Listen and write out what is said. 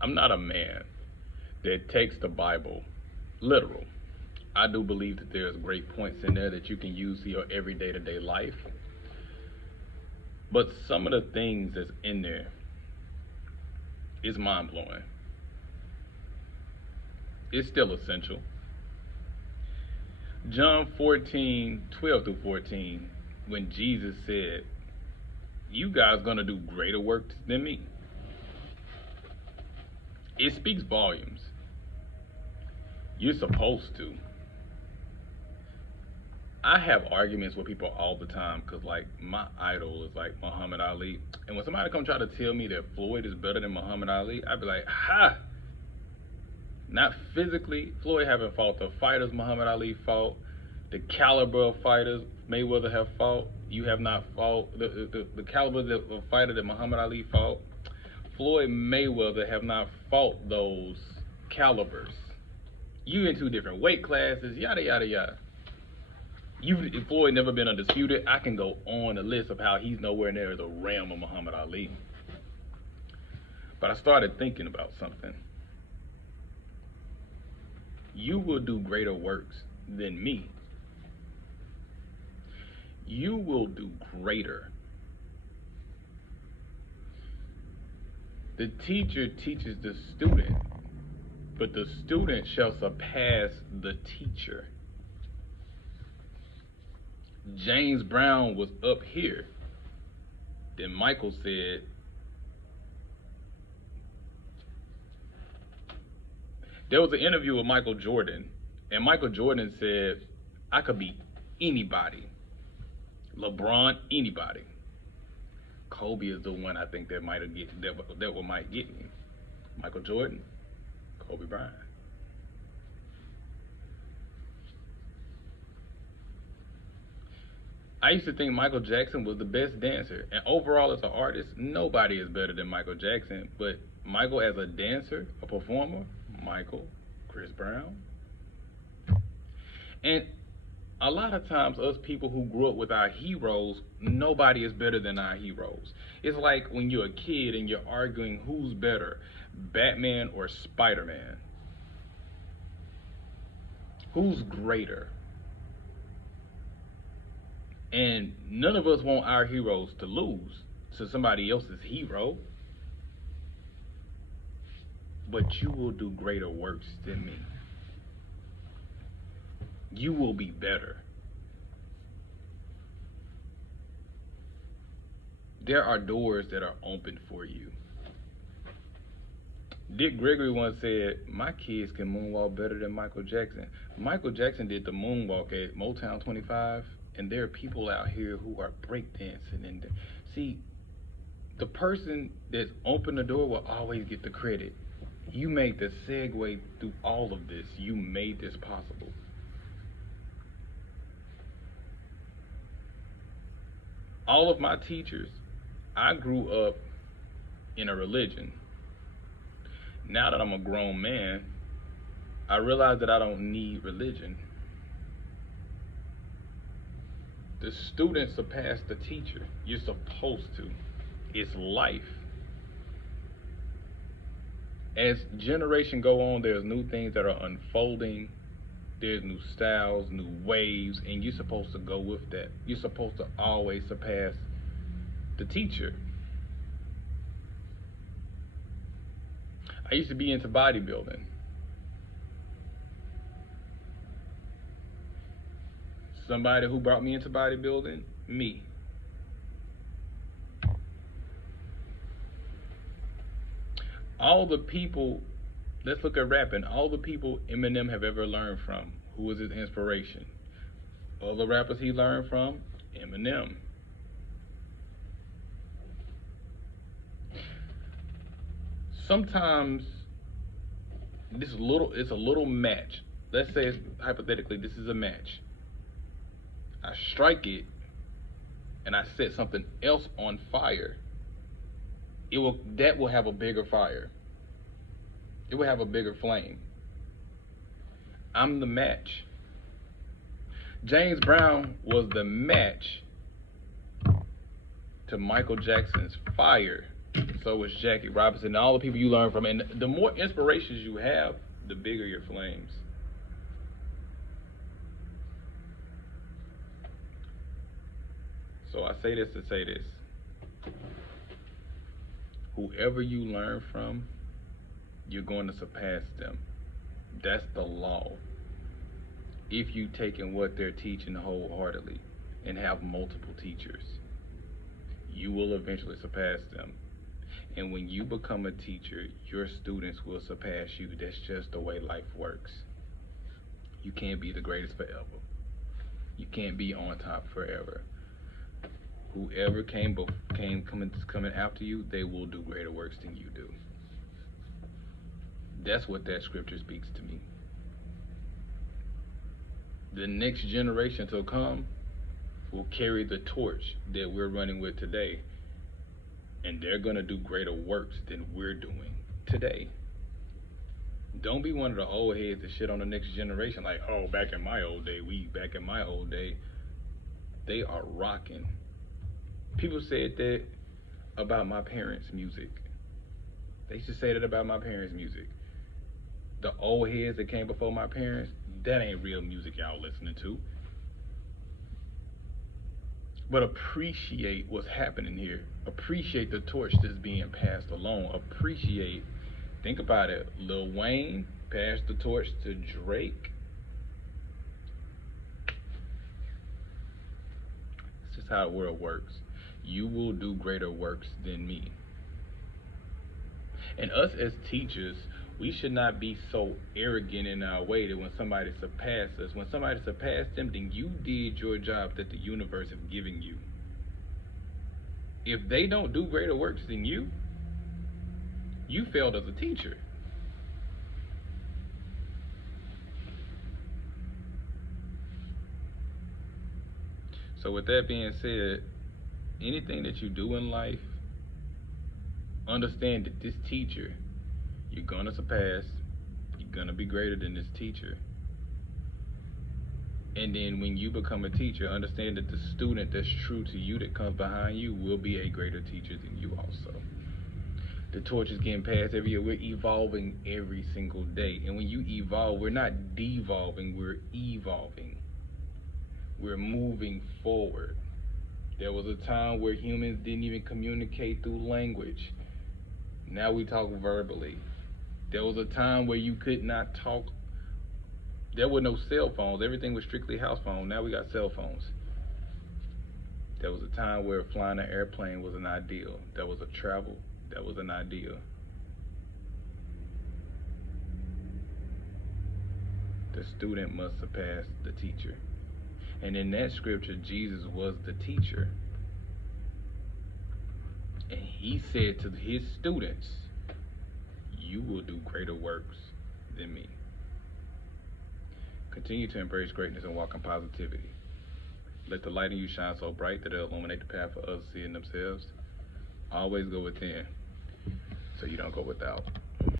I'm not a man that takes the Bible literal. I do believe that there's great points in there that you can use for your everyday to day life. But some of the things that's in there is mind blowing. It's still essential. John 14:12 through 14, when Jesus said, "You guys gonna do greater works than me." It speaks volumes. You're supposed to. I have arguments with people all the time because, like, my idol is like Muhammad Ali, and when somebody come try to tell me that Floyd is better than Muhammad Ali, I'd be like, ha! Not physically. Floyd haven't fought the fighters Muhammad Ali fought, the caliber of fighters Mayweather have fought. You have not fought the caliber of fighter that Muhammad Ali fought. Floyd Mayweather have not fought those calibers. You in two different weight classes, yada yada yada. Floyd never been undisputed. I can go on the list of how he's nowhere near the realm of Muhammad Ali. But I started thinking about something. You will do greater works than me. You will do greater. The teacher teaches the student, but the student shall surpass the teacher. James Brown was up here. Then Michael said, there was an interview with Michael Jordan, and Michael Jordan said, I could beat anybody. LeBron, anybody. Kobe is the one I think that might get me. Michael Jordan, Kobe Bryant. I used to think Michael Jackson was the best dancer, and overall as an artist, nobody is better than Michael Jackson. But Michael as a dancer, a performer, Michael, Chris Brown. And a lot of times us people who grew up with our heroes, nobody is better than our heroes. It's like when you're a kid and you're arguing who's better, Batman or Spider-Man. Who's greater? And none of us want our heroes to lose to somebody else's hero. But you will do greater works than me. You will be better. There are doors that are open for you. Dick Gregory once said, my kids can moonwalk better than Michael Jackson. Michael Jackson did the moonwalk at Motown 25, and there are people out here who are breakdancing. And see, the person that's opened the door will always get the credit. You made the segue through all of this. You made this possible. All of my teachers, I grew up in a religion. Now that I'm a grown man, I realize that I don't need religion. The student surpassed the teacher. You're supposed to. It's life. As generations go on, there's new things that are unfolding. There's new styles, new waves, and you're supposed to go with that. You're supposed to always surpass the teacher. I used to be into bodybuilding. Somebody who brought me into bodybuilding? Me. All the people, let's look at rapping, all the people Eminem have ever learned from. Who was his inspiration? All the rappers he learned from? Eminem. Sometimes it's a little match. Let's say hypothetically this is a match. I strike it and I set something else on fire. That will have a bigger fire. It will have a bigger flame. I'm the match. James Brown was the match to Michael Jackson's fire So is Jackie Robinson and all the people you learn from. And the more inspirations you have, the bigger your flames. So I say this to say this. Whoever you learn from, you're going to surpass them. That's the law. If you take in what they're teaching wholeheartedly and have multiple teachers, you will eventually surpass them. And when you become a teacher, your students will surpass you. That's just the way life works. You can't be the greatest forever. You can't be on top forever. Whoever coming after you, they will do greater works than you do. That's what that scripture speaks to me. The next generation to come will carry the torch that we're running with today, and they're going to do greater works than we're doing today. Don't be one of the old heads that shit on the next generation like, oh, back in my old day. They are rocking. People said that about my parents' music. They used to say that about my parents' music. The old heads that came before my parents, that ain't real music y'all listening to. But appreciate what's happening here. Appreciate the torch that's being passed along. Think about it. Lil Wayne passed the torch to Drake. This is how the world works. You will do greater works than me. And us as teachers, we should not be so arrogant in our way that when somebody surpasses us, when somebody surpassed them, then you did your job that the universe has given you. If they don't do greater works than you, you failed as a teacher. So with that being said, anything that you do in life, understand that this teacher, you're gonna surpass, you're gonna be greater than this teacher. And then when you become a teacher, understand that the student that's true to you that comes behind you will be a greater teacher than you also. The torch is getting passed every year. We're evolving every single day. And when you evolve, we're not devolving, we're evolving. We're moving forward. There was a time where humans didn't even communicate through language. Now we talk verbally. There was a time where you could not talk. There were no cell phones. Everything was strictly house phone. Now we got cell phones. There was a time where flying an airplane was an ideal. There was a travel. That was an ideal. The student must surpass the teacher. And in that scripture, Jesus was the teacher. And he said to his students, you will do greater works than me. Continue to embrace greatness and walk in positivity. Let the light in you shine so bright that it'll illuminate the path for others to see in themselves. Always go within so you don't go without.